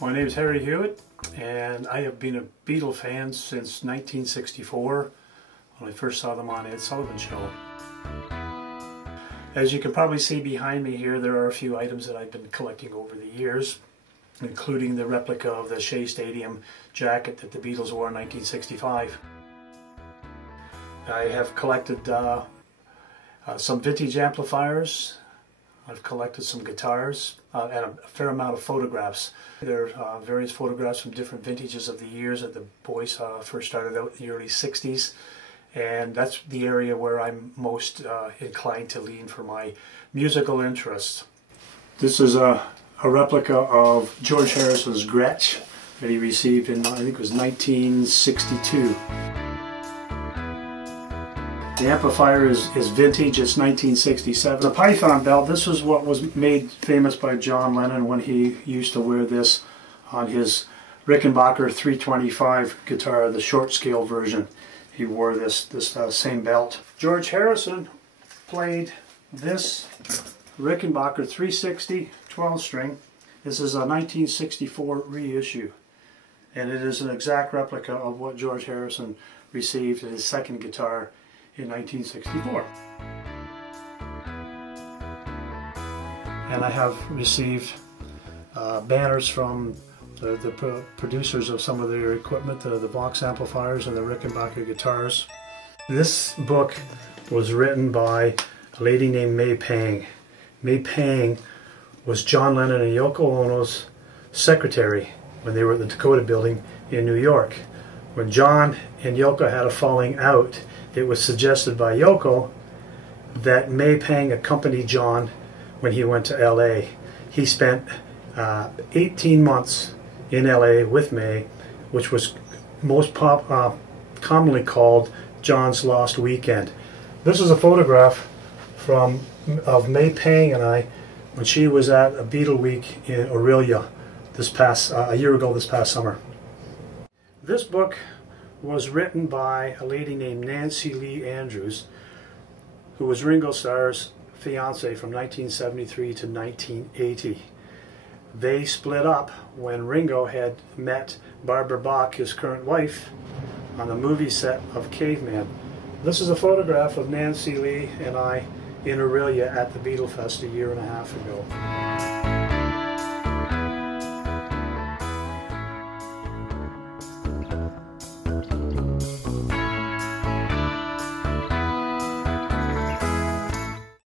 My name is Harry Hewitt, and I have been a Beatles fan since 1964 when I first saw them on Ed Sullivan Show. As you can probably see behind me here, there are a few items that I've been collecting over the years, including the replica of the Shea Stadium jacket that the Beatles wore in 1965. I have collected some vintage amplifiers. I've collected some guitars and a fair amount of photographs. There are various photographs from different vintages of the years that the boys first started out in the early 60s. And that's the area where I'm most inclined to lean for my musical interests. This is a replica of George Harrison's Gretsch that he received in, I think it was 1962. The amplifier is vintage, it's 1967. The Python belt, this is what was made famous by John Lennon when he used to wear this on his Rickenbacker 325 guitar, the short scale version. He wore this same belt. George Harrison played this Rickenbacker 360 12 string. This is a 1964 reissue, and it is an exact replica of what George Harrison received in his second guitar in 1964. And I have received banners from the producers of some of their equipment, the Vox amplifiers and the Rickenbacker guitars. This book was written by a lady named May Pang. May Pang was John Lennon and Yoko Ono's secretary when they were at the Dakota Building in New York. When John and Yoko had a falling out, it was suggested by Yoko that May Pang accompany John when he went to LA. He spent 18 months in LA with May, which was most commonly called John's Lost Weekend. This is a photograph of May Pang and I when she was at a Beatle Week in Aurelia a year ago this past summer. This book was written by a lady named Nancy Lee Andrews, who was Ringo Starr's fiancée from 1973 to 1980. They split up when Ringo had met Barbara Bach, his current wife, on the movie set of Caveman. This is a photograph of Nancy Lee and I in Aurelia at the Beatle Fest a year and a half ago.